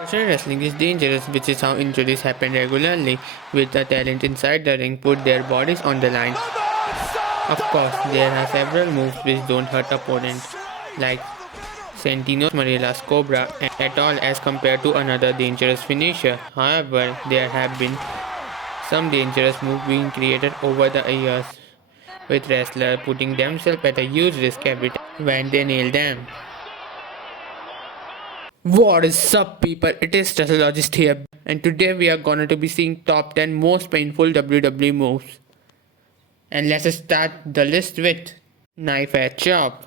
Professional wrestling is dangerous, which is how injuries happen regularly, with the talent inside the ring put their bodies on the line. Of course, there are several moves which don't hurt opponents, like Santino's Mariela's Cobra at all as compared to another dangerous finisher. However, there have been some dangerous moves being created over the years, with wrestlers putting themselves at a huge risk every time when they nail them. What is up, people? It is Strategist here, and today we are going to be seeing top 10 most painful WWE moves. And let's start the list with Knife Edge Chop.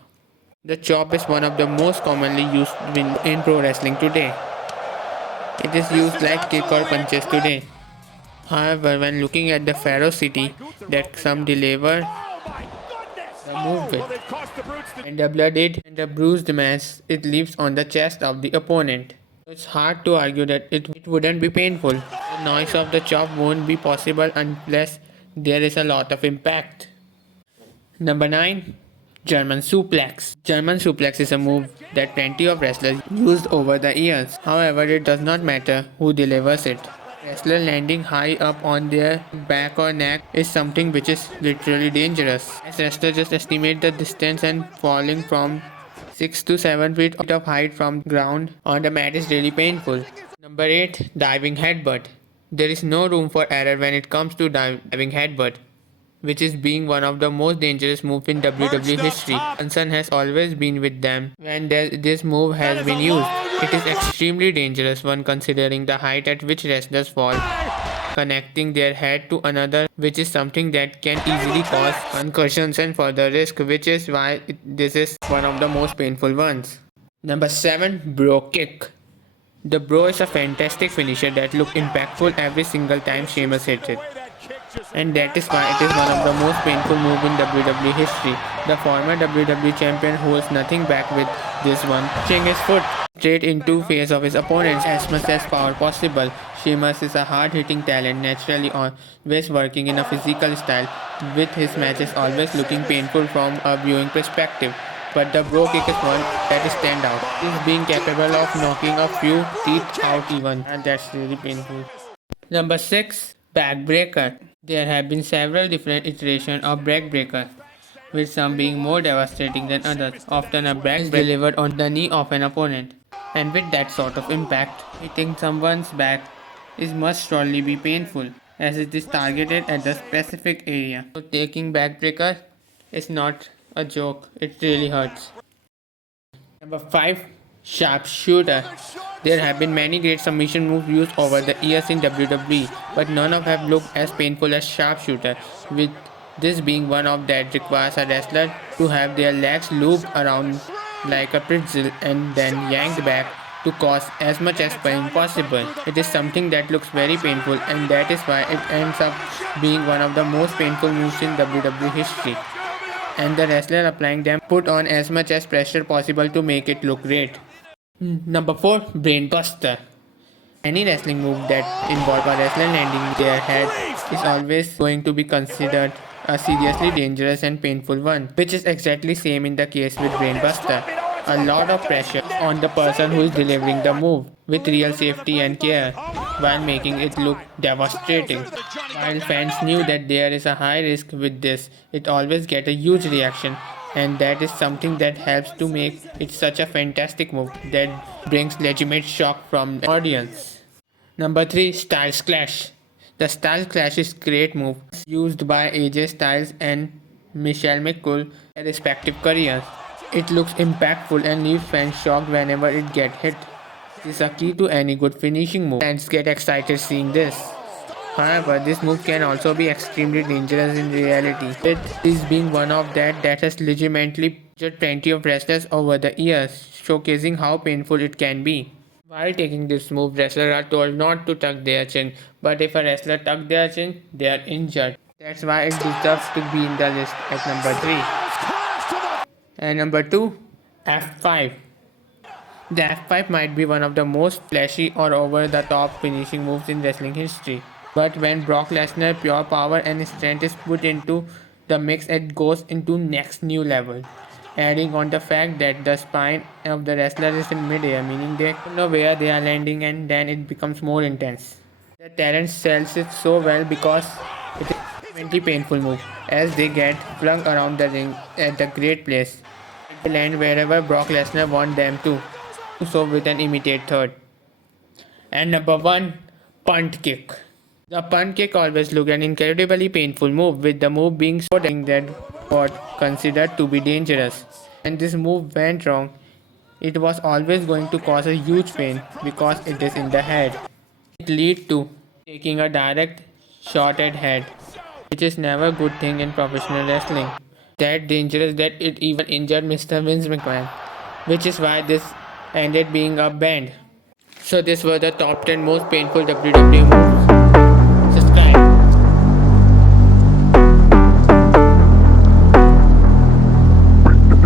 The chop is one of the most commonly used in pro wrestling today. It is used like kick or punches today. However, when looking at the ferocity that some deliver the move with, and the bloodied and the bruised mass it leaves on the chest of the opponent, it's hard to argue that it wouldn't be painful. The noise of the chop won't be possible unless there is a lot of impact. Number 9. German Suplex. German Suplex is a move that plenty of wrestlers used over the years. However, it does not matter who delivers it. Wrestler landing high up on their back or neck is something which is literally dangerous, as wrestlers just estimate the distance and falling from 6 to 7 feet of height from ground on the mat is really painful. Number 8. Diving Headbutt. There is no room for error when it comes to diving headbutt, which is being one of the most dangerous moves in WWE history. Concern has always been with them when this move has been used. It is extremely dangerous when considering the height at which wrestlers fall, connecting their head to another, which is something that can easily cause concussions and further risk, which is why this is one of the most painful ones. Number 7. Bro Kick. The bro is a fantastic finisher that looks impactful every single time Sheamus hits it, and that is why it is one of the most painful moves in WWE history. The former WWE champion holds nothing back with this one, pushing his foot straight into face of his opponent as much as power possible. Sheamus is a hard-hitting talent, naturally always working in a physical style, with his matches always looking painful from a viewing perspective. But the bro kick is one that stands out. He is being capable of knocking a few teeth out even, and that's really painful. Number 6. Backbreaker. There have been several different iterations of backbreaker, with some being more devastating than others. Often a back is delivered on the knee of an opponent, and with that sort of impact, hitting someone's back is must surely be painful, as it is targeted at the specific area. So taking backbreaker is not a joke, it really hurts. Number 5. Sharpshooter. There have been many great submission moves used over the years in WWE, but none of have looked as painful as Sharpshooter, with this being one of that requires a wrestler to have their legs looped around like a pretzel and then yanked back to cause as much as pain possible. It is something that looks very painful, and that is why it ends up being one of the most painful moves in WWE history, and the wrestler applying them put on as much as pressure possible to make it look great. Number 4. Brainbuster. Any wrestling move that involves a wrestler landing their head is always going to be considered a seriously dangerous and painful one, which is exactly same in the case with Brainbuster. A lot of pressure on the person who is delivering the move, with real safety and care, while making it look devastating. While fans knew that there is a high risk with this, it always gets a huge reaction, and that is something that helps to make it such a fantastic move that brings legitimate shock from the audience. Number 3. Styles Clash. The Styles Clash is a great move used by AJ Styles and Michelle McCool in their respective careers. It looks impactful and leaves fans shocked whenever it gets hit. This is a key to any good finishing move. Fans get excited seeing this. However, this move can also be extremely dangerous in reality, with this being one of that has legitimately injured plenty of wrestlers over the years, showcasing how painful it can be. While taking this move, wrestlers are told not to tuck their chin, but if a wrestler tucks their chin, they are injured. That's why it deserves to be in the list at number 3. And number 2. F5. The F5 might be one of the most flashy or over-the-top finishing moves in wrestling history. But when Brock Lesnar's pure power and strength is put into the mix, it goes into next new level. adding on the fact that the spine of the wrestler is in mid-air, meaning they don't know where they are landing, and then it becomes more intense. The talent sells it so well because it is a extremely painful move, as they get flung around the ring at a great place. They land wherever Brock Lesnar wants them to, so with an immediate third. And number 1, punt kick. The punt kick always looked an incredibly painful move, with the move being so damaging that was considered to be dangerous. When this move went wrong, it was always going to cause a huge pain because it is in the head. It leads to taking a direct shot at head, which is never a good thing in professional wrestling. That dangerous that it even injured Mr. Vince McMahon, which is why this ended being a banned. So this were the top 10 most painful WWE moves.